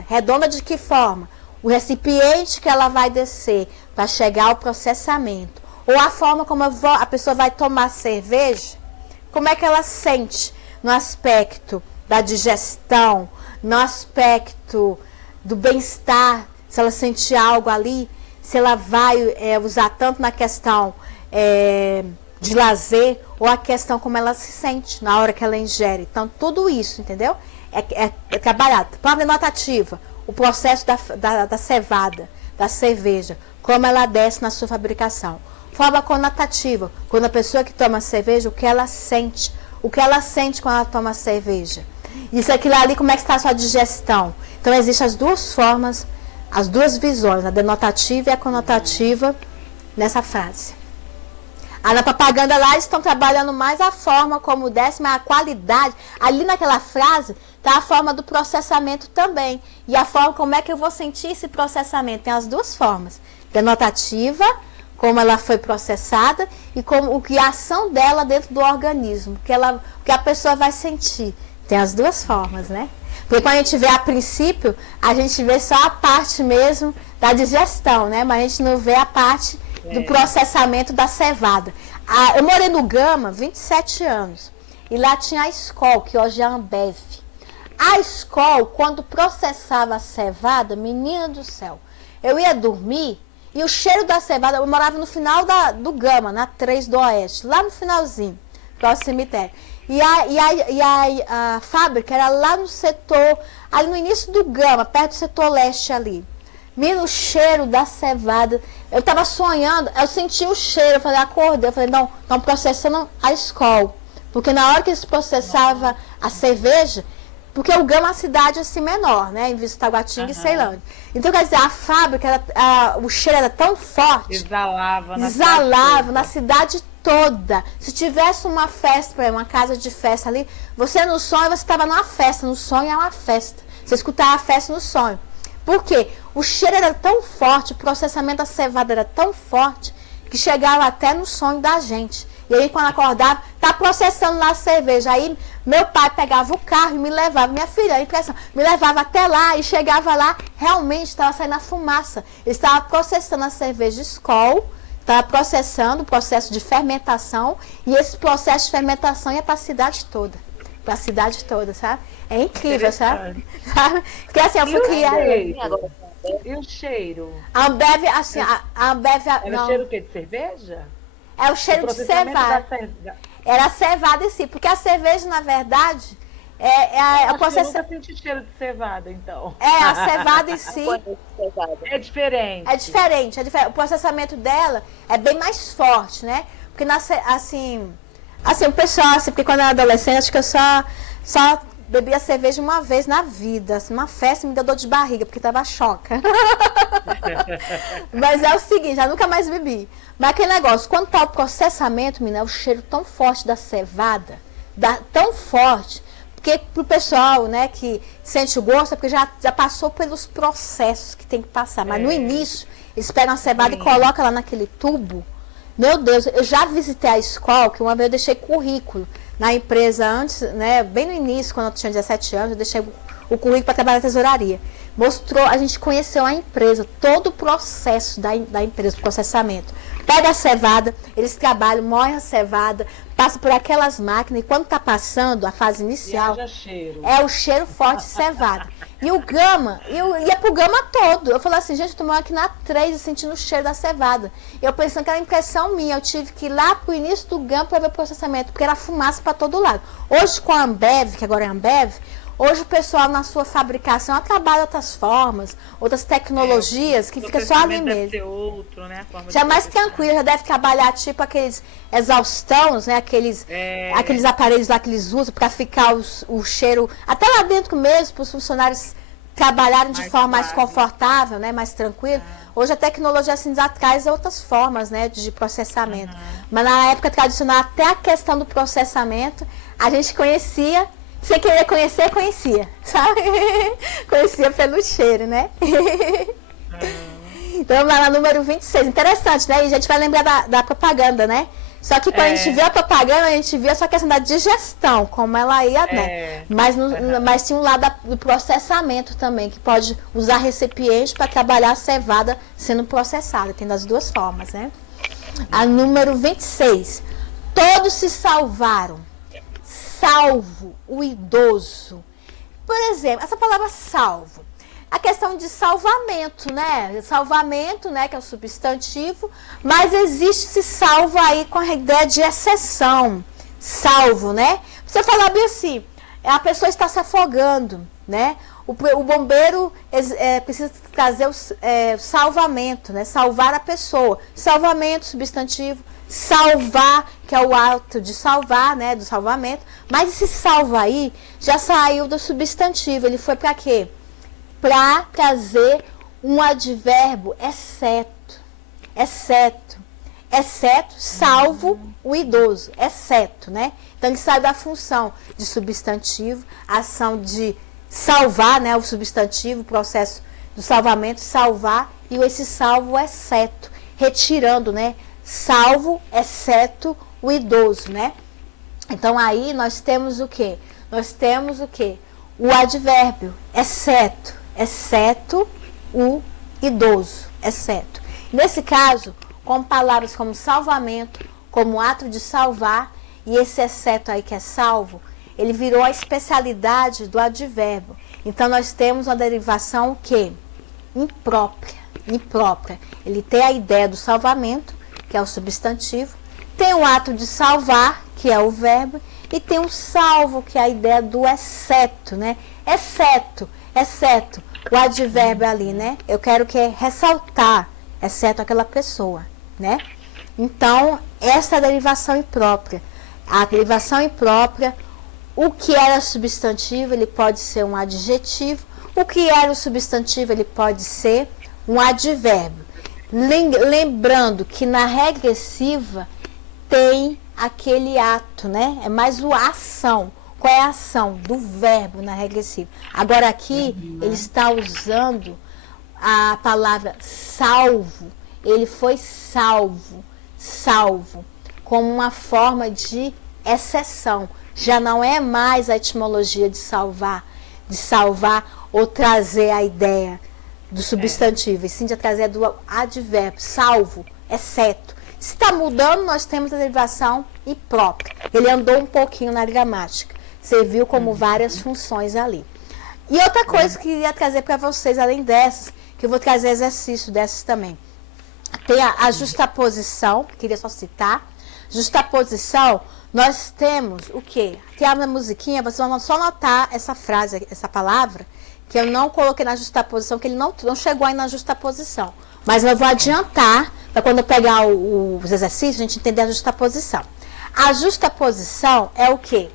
Redonda de que forma? O recipiente que ela vai descer para chegar ao processamento. Ou a forma como a pessoa vai tomar cerveja, como é que ela sente no aspecto da digestão, no aspecto do bem-estar, se ela sente algo ali, se ela vai usar tanto na questão de lazer ou a questão como ela se sente na hora que ela ingere. Então, tudo isso, entendeu? É trabalhado. Forma denotativa, o processo da cevada, da cerveja, como ela desce na sua fabricação. Forma conotativa, quando a pessoa que toma cerveja, o que ela sente quando ela toma cerveja. Isso, aquilo ali, como é que está a sua digestão. Então, existem as duas formas, as duas visões, a denotativa e a conotativa nessa frase. Na propaganda lá, eles estão trabalhando mais a forma como desce, mas a qualidade. Ali naquela frase, está a forma do processamento também. E a forma como é que eu vou sentir esse processamento. Tem as duas formas. Denotativa, como ela foi processada, e como a ação dela dentro do organismo. O que a pessoa vai sentir. Tem as duas formas, né? Porque quando a gente vê a princípio, a gente vê só a parte mesmo da digestão, né? Mas a gente não vê a parte do processamento da cevada. Eu morei no Gama 27 anos. E lá tinha a Skol, que hoje é a Ambev. A Skol, quando processava a cevada, menina do céu, eu ia dormir e o cheiro da cevada, eu morava no final do Gama, na 3 do Oeste, lá no finalzinho, próximo cemitério. E a fábrica era lá no setor, ali no início do Gama, perto do setor leste ali. Menino, o cheiro da cevada, eu tava sonhando, eu senti o cheiro, eu falei, acordei, eu falei, não, estão processando a Skol. Porque na hora que eles processavam a cerveja, porque o Gama é uma cidade assim menor, né? Em vista de Taguatinga e Ceilândia. Então, quer dizer, a fábrica, o cheiro era tão forte. Exalava na cidade toda. Se tivesse uma festa, por exemplo, uma casa de festa ali, você no sonho, você estava numa festa. No sonho é uma festa. Você escutava a festa no sonho. Por quê? O cheiro era tão forte, o processamento da cevada era tão forte, que chegava até no sonho da gente. E aí, quando acordava, tá processando lá a cerveja. Aí, meu pai pegava o carro e me levava, minha filha, a impressão, me levava até lá e chegava lá, realmente estava saindo a fumaça. Ele estava processando a cerveja Skol, estava processando o processo de fermentação, e esse processo de fermentação ia para a cidade toda. Para a cidade toda, sabe? É incrível, sabe? Porque assim, eu fui criada. E o cheiro? A Ambev, assim, a Ambev. Era cheiro o quê? De cerveja? É o cheiro de cevada. Era a cevada em si, porque a cerveja, na verdade, o processo. Eu nunca senti cheiro de cevada, então. A cevada em si. É diferente. É diferente. O processamento dela é bem mais forte, né? Porque, assim, o pessoal, assim, porque quando eu era adolescente, acho que eu só bebia cerveja uma vez na vida. Assim, uma festa me deu dor de barriga, porque tava choca. Mas é o seguinte, já nunca mais bebi. Mas aquele negócio, quando tá o processamento, menina, é o cheiro tão forte da cevada, tão forte, porque pro pessoal, né, que sente o gosto, é porque já passou pelos processos que tem que passar. Mas no início, eles pegam a cevada e colocam lá naquele tubo. Meu Deus, eu já visitei a Skol, que uma vez eu deixei currículo na empresa antes, né, bem no início, quando eu tinha 17 anos, eu deixei o currículo para trabalhar na tesouraria. Mostrou, a gente conheceu a empresa, todo o processo da empresa, do processamento. Pega a cevada, eles trabalham, moem a cevada, passa por aquelas máquinas, e quando está passando a fase inicial, é o cheiro forte de cevada. E o Gama, eu ia pro Gama todo. Eu falei assim, gente, eu tô morando aqui na 3 sentindo o cheiro da cevada. Eu pensando que era impressão minha, eu tive que ir lá pro início do Gama para ver o processamento, porque era fumaça para todo lado. Hoje com a Ambev, que agora é a Ambev, hoje o pessoal na sua fabricação trabalha outras formas, outras tecnologias, que fica só ali mesmo. Deve ser outro, né? Já é mais tranquilo, já deve trabalhar tipo aqueles exaustões, né? Aqueles aparelhos lá que eles usam para ficar o cheiro, até lá dentro mesmo, para os funcionários trabalharem de forma mais confortável, né? Mais tranquilo. Hoje a tecnologia assim já traz outras formas, né? De processamento. Mas na época tradicional, até a questão do processamento, a gente conhecia. Você queria conhecer, conhecia, sabe? Conhecia pelo cheiro, né? Então, vamos lá no número 26. Interessante, né? E a gente vai lembrar da propaganda, né? Só que quando a gente vê a propaganda, a gente vê só a questão da digestão, como ela ia, né? Mas tinha um lado do processamento também, que pode usar recipiente para trabalhar a cevada sendo processada. Tem das duas formas, né? A número 26. Todos se salvaram, salvo o idoso. Por exemplo, essa palavra salvo, a questão de salvamento, né? Salvamento, né, que é o substantivo, mas existe esse salvo aí com a ideia de exceção. Salvo, né? Você falar bem assim, a pessoa está se afogando, né? O bombeiro precisa trazer o salvamento, né? Salvar a pessoa. Salvamento, substantivo. Salvar, que é o ato de salvar, né, do salvamento, mas esse salva aí já saiu do substantivo, ele foi para quê? Para trazer um advérbio, exceto, salvo o idoso, exceto, né? Então ele sai da função de substantivo, ação de salvar, né, o substantivo, o processo do salvamento, salvar, e esse salvo exceto, retirando, né? Salvo, exceto o idoso, né? Então, aí nós temos o quê? Nós temos o quê? O advérbio, exceto o idoso, exceto. Nesse caso, com palavras como salvamento, como ato de salvar, e esse exceto aí que é salvo, ele virou a especialidade do advérbio. Então, nós temos uma derivação o quê? Imprópria. Imprópria. Ele tem a ideia do salvamento, que é o substantivo, tem o ato de salvar, que é o verbo, e tem o salvo, que é a ideia do exceto, né? Exceto, o advérbio ali, né? Eu quero ressaltar, exceto aquela pessoa, né? Então, essa é a derivação imprópria. A derivação imprópria, o que era substantivo, ele pode ser um adjetivo, o que era o substantivo, ele pode ser um advérbio. Lembrando que na regressiva tem aquele ato, né? É mais a ação. Qual é a ação do verbo na regressiva? Agora aqui ele está usando a palavra salvo. Ele foi salvo, como uma forma de exceção. Já não é mais a etimologia de salvar ou trazer a ideia do substantivo, e sim de trazer do advérbio, salvo, exceto. Se está mudando, nós temos a derivação imprópria. Ele andou um pouquinho na gramática. Você viu como várias funções ali. E outra coisa que eu queria trazer para vocês, além dessas, que eu vou trazer exercício dessas também. Tem a justaposição, queria só citar. Justaposição, nós temos o quê? Tem a musiquinha, vocês vão só notar essa frase, essa palavra, que eu não coloquei na justaposição, que ele não chegou aí na justaposição. Mas eu vou adiantar, para quando eu pegar os exercícios, a gente entender a justaposição. A justaposição é o quê?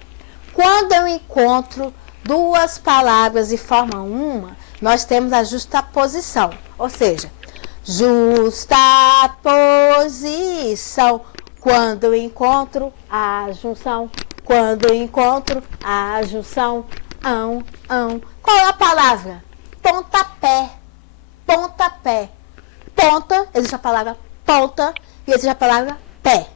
Quando eu encontro duas palavras e formam uma, nós temos a justaposição. Ou seja, justaposição. Quando eu encontro a junção. Quando eu encontro a junção. Qual é a palavra? Pontapé. Pontapé. Ponta, existe a palavra ponta e existe a palavra pé.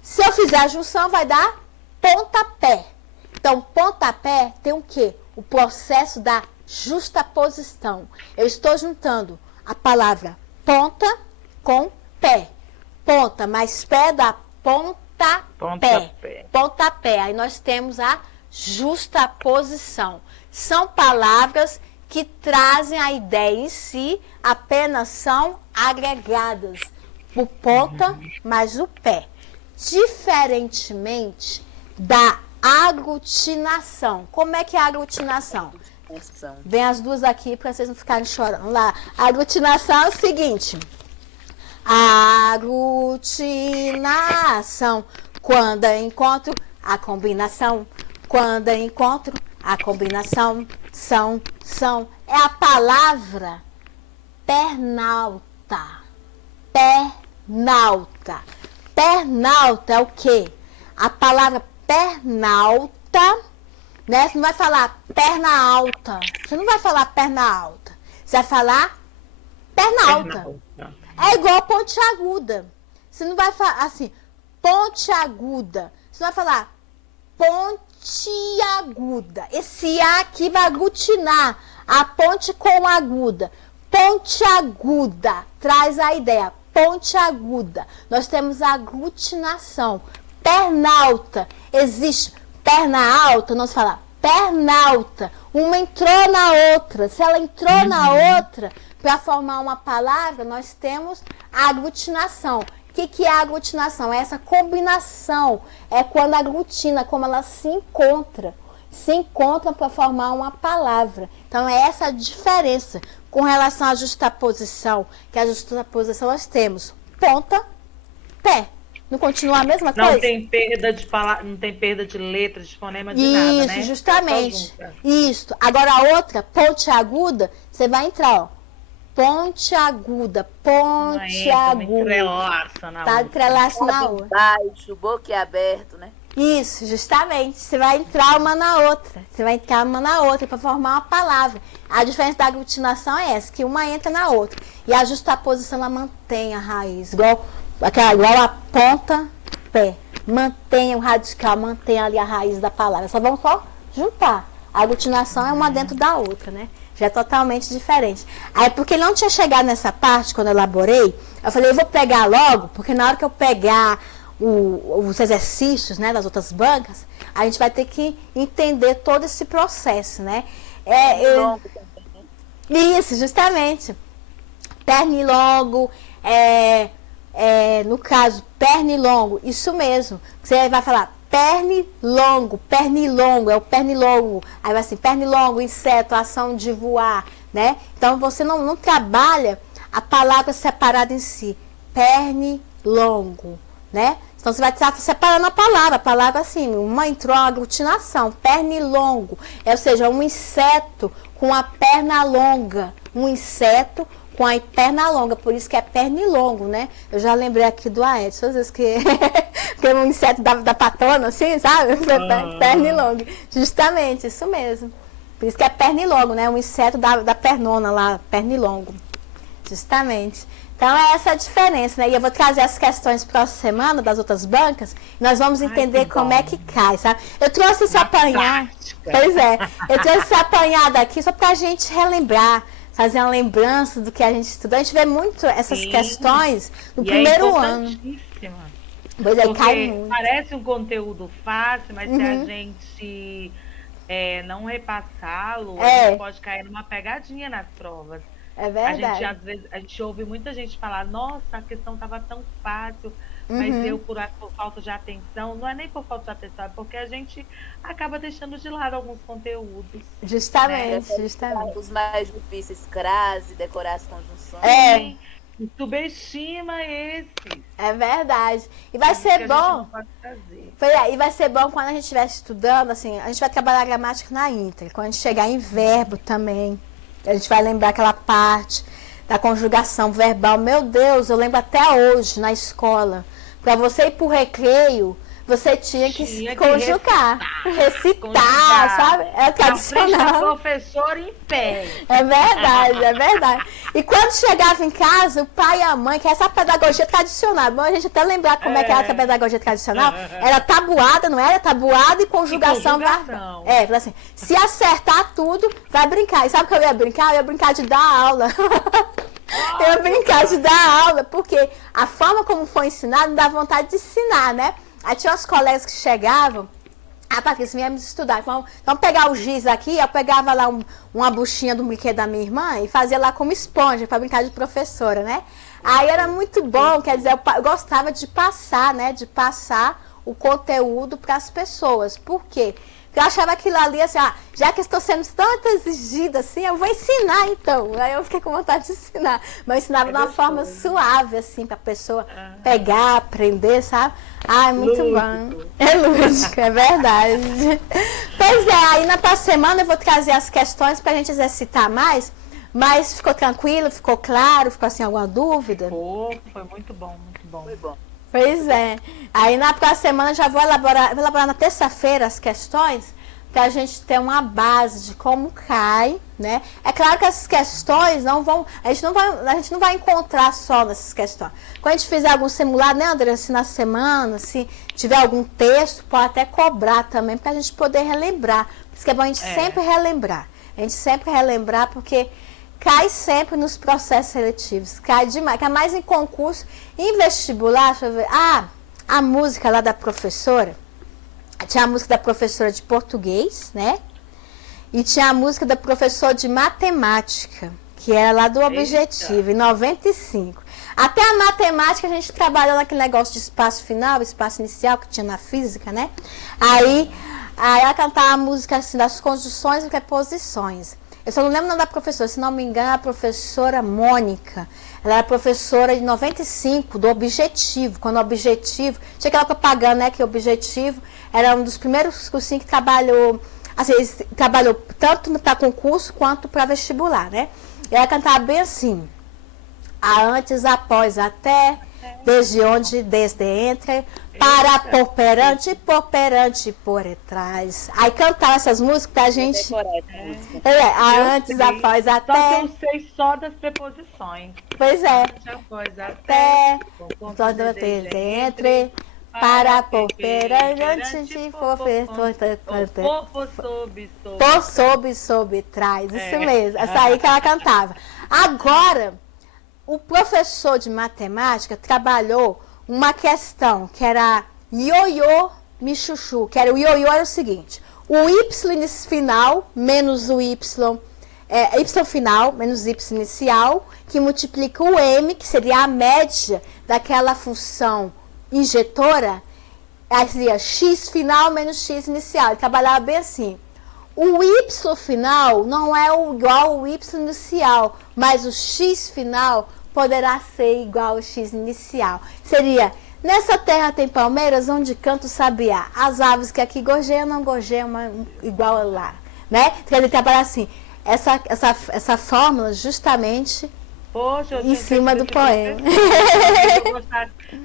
Se eu fizer a junção, vai dar pontapé. Então, pontapé tem o quê? O processo da justaposição. Eu estou juntando a palavra ponta com pé. Ponta mais pé dá pontapé. Pontapé. Aí nós temos a justaposição. São palavras que trazem a ideia em si, apenas são agregadas. O ponta mais o pé. Diferentemente da aglutinação. Como é que é a aglutinação? Vem as duas aqui para vocês não ficarem chorando. Lá. A aglutinação é o seguinte. Aglutinação. Quando eu encontro a combinação. Quando eu encontro a combinação. São. É a palavra pernalta. Pernalta. Pernalta é o quê? A palavra pernalta, né? Você não vai falar perna alta. Você não vai falar perna alta. Você vai falar perna alta. É igual ponte aguda. Você não vai falar assim, ponte aguda. Você vai falar ponte aguda. Esse A aqui vai aglutinar a ponte com aguda. Ponte aguda traz a ideia. Ponte aguda. Nós temos a aglutinação. Pernalta. Existe perna alta, nós falamos pernalta. Uma entrou na outra. Se ela entrou na outra, para formar uma palavra, nós temos a aglutinação. O que é a aglutinação? É essa combinação. É quando aglutina, como ela se encontra. Se encontram para formar uma palavra. Então, é essa a diferença com relação à justaposição. Que a justaposição nós temos ponta, pé. Não continua a mesma coisa? Não tem perda de palavra, não tem perda de letras, de fonema, de nada, né? Isso, justamente. Isso. Agora a outra, ponte aguda, você vai entrar, ó. Ponte aguda, ponte aguda. Tá entrelaça na outra. Baixo, boquiaberto, né? Isso, justamente. Você vai entrar uma na outra. Você vai entrar uma na outra para formar uma palavra. A diferença da aglutinação é essa, que uma entra na outra. E a justaposição, ela mantém a raiz. Igual a ponta, pé. Mantém o radical, mantém ali a raiz da palavra. Só vamos juntar. A aglutinação é uma dentro da outra, né? Já é totalmente diferente. Aí, porque ele não tinha chegado nessa parte, quando eu elaborei, eu falei, eu vou pegar logo, porque na hora que eu pegar os exercícios, né, das outras bancas, a gente vai ter que entender todo esse processo, né? Isso, justamente. Pernilongo, no caso, pernilongo, isso mesmo. Você vai falar pernilongo, é o pernilongo. Aí vai assim, pernilongo, inseto, ação de voar, né? Então, você não trabalha a palavra separada em si. Pernilongo, né? Então, você vai estar separando a palavra assim, entrou uma aglutinação, pernilongo, ou seja, um inseto com a perna longa, um inseto com a perna longa, por isso que é pernilongo, né? Eu já lembrei aqui do Aedson, às vezes que é um inseto da patona, assim, sabe? Pernilongo, justamente, isso mesmo. Por isso que é pernilongo, né? Um inseto da pernona lá, pernilongo, justamente. Então, é essa a diferença, né? E eu vou trazer as questões próxima semana das outras bancas e nós vamos entender como é que cai, sabe? Eu trouxe esse apanhado. Pois é. Eu trouxe esse apanhado aqui só pra gente relembrar, fazer uma lembrança do que a gente estudou. A gente vê muito essas questões no primeiro ano. Pois é, cai muito. Parece um conteúdo fácil, mas se a gente não repassá-lo, a gente pode cair numa pegadinha nas provas. É verdade. Às vezes, a gente ouve muita gente falar, nossa, a questão estava tão fácil, mas eu, por falta de atenção, não é nem por falta de atenção, é porque a gente acaba deixando de lado alguns conteúdos. Justamente, né? justamente. Os mais difíceis, crase, decorar as conjunções. Subestima esse. É verdade. E vai ser bom. E vai ser bom quando a gente estiver estudando, assim, a gente vai trabalhar a gramática na íntegra, quando a gente chegar em verbo também. A gente vai lembrar aquela parte da conjugação verbal. Meu Deus, eu lembro até hoje na escola. Para você ir para o recreio, você tinha que conjugar, recitar, sabe? É tradicional. Professor em pé. É verdade, é verdade. E quando chegava em casa, o pai e a mãe, que é essa pedagogia tradicional, bom a gente até lembrar como é que era essa pedagogia tradicional, era tabuada, não era? Tabuada e conjugação verbal. Assim, se acertar tudo, vai brincar. E sabe o que eu ia brincar? Eu ia brincar de dar aula. Eu ia brincar de dar aula, porque a forma como foi ensinado dá vontade de ensinar, né? Aí tinha uns colegas que chegavam, Patrícia, viemos estudar, vamos pegar o giz aqui, eu pegava lá uma buchinha do brinquedo da minha irmã e fazia lá como esponja, para brincar de professora, né? Aí era muito bom, quer dizer, eu gostava de passar, né? De passar o conteúdo para as pessoas. Por quê? Porque eu achava aquilo ali, assim, já que estou sendo tão exigida assim, eu vou ensinar então. Aí eu fiquei com vontade de ensinar. Mas eu ensinava de uma forma suave, assim, para a pessoa pegar, aprender, sabe? É muito bom. É lúdico, é verdade. Pois é, aí na próxima semana eu vou trazer as questões para a gente exercitar mais. Mas ficou tranquilo, ficou claro, ficou assim alguma dúvida? Foi muito bom, muito bom. Foi bom. Pois é. Aí na próxima semana já vou elaborar na terça-feira as questões para a gente ter uma base de como cai, né? É claro que essas questões a gente não vai encontrar só nessas questões. Quando a gente fizer algum simulado, né, André, assim, na semana, se tiver algum texto, pode até cobrar também para a gente poder relembrar. Por isso que é bom a gente sempre relembrar. A gente sempre relembrar porque cai sempre nos processos seletivos, cai demais, cai mais em concurso. Em vestibular, deixa eu ver, a música lá da professora, tinha a música da professora de português, né? E tinha a música da professora de matemática, que era lá do Objetivo, em 95. Até a matemática a gente trabalhou naquele negócio de espaço final, espaço inicial, que tinha na física, né? Aí ela cantava a música assim, das conjunções e preposições. Eu só não lembro o nome da professora, se não me engano, a professora Mônica. Ela era professora de 95, do Objetivo. Quando o Objetivo... Tinha aquela propaganda, né, que o Objetivo era um dos primeiros cursinhos que trabalhou... Assim, trabalhou tanto para concurso quanto para vestibular, né? E ela cantava bem assim. Antes, após, até, desde onde, desde, entre... Para, por perante, por detrás. Aí cantava essas músicas pra gente. Antes, após, até. Só que eu sei só das preposições. Pois é. Antes, após, até. Desde, entre. Para, por perante, por sob, trás. Isso mesmo. Essa aí que ela cantava. Agora, o professor de matemática trabalhou uma questão que era ioiô michuchu, que era o ioiô era o seguinte, o y final menos o y final menos y inicial, que multiplica o m, que seria a média daquela função injetora, aí seria x final menos x inicial. Ele trabalhava bem assim. O y final não é igual ao y inicial, mas o x final poderá ser igual ao x inicial. Seria, nessa terra tem palmeiras onde canta o sabiá. As aves que aqui gorjeiam não gorjeiam igual a lá. Né? Quer dizer, trabalhar assim, essa fórmula justamente... Poxa, em cima do poema.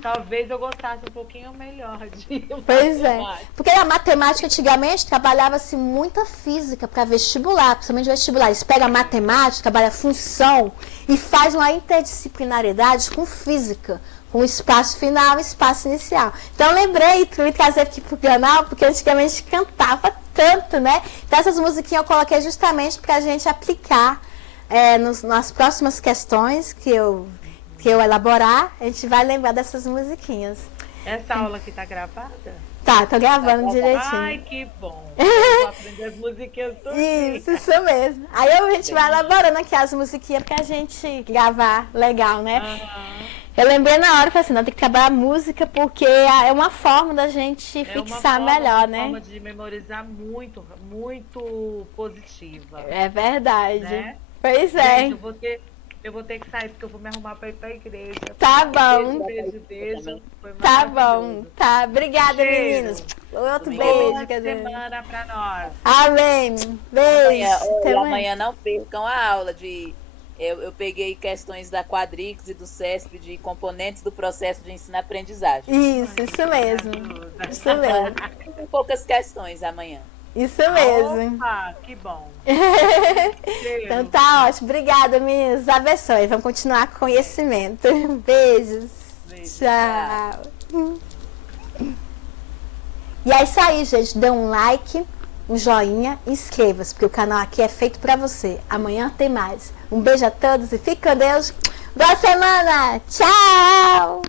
Talvez eu gostasse um pouquinho melhor de Pois é. Porque a matemática antigamente trabalhava-se muita física para vestibular, principalmente vestibular. Eles pegam a matemática, trabalham a função e faz uma interdisciplinaridade com física, com espaço final e espaço inicial. Então eu lembrei de trazer aqui pro canal, porque antigamente cantava tanto, né? Então essas musiquinhas eu coloquei justamente para a gente aplicar nas próximas questões que eu elaborar, a gente vai lembrar dessas musiquinhas. Essa aula aqui tá gravada? Tá, tô gravando direitinho. Ai, que bom. Eu vou aprender as musiquinhas todas. Isso mesmo. Aí a gente vai elaborando aqui as musiquinhas pra gente gravar legal, né? Eu lembrei na hora, falei assim, não, tem que trabalhar a música porque é uma forma da gente fixar melhor, né? É uma forma de memorizar muito, muito positiva. É verdade. Né? Pois é. Gente, eu vou ter que sair porque eu vou me arrumar para ir para a igreja. Tá bom. Beijo. Foi tá bom. Tá. Obrigada, meninas. Outro beijo. Boa semana para nós. Amém. Beijo. Amanhã não percam a aula de... Eu peguei questões da Quadrix e do CESP de componentes do processo de ensino-aprendizagem. Isso mesmo. Isso mesmo. Tem poucas questões amanhã. Isso mesmo. Opa, que bom. Então tá ótimo. Obrigada, meninas. Abençoe. Vamos continuar com conhecimento. Beijos. Tchau. E é isso aí, gente. Dê um like, um joinha e inscreva-se, porque o canal aqui é feito pra você. Amanhã tem mais. Um beijo a todos e fique com Deus. Boa semana. Tchau.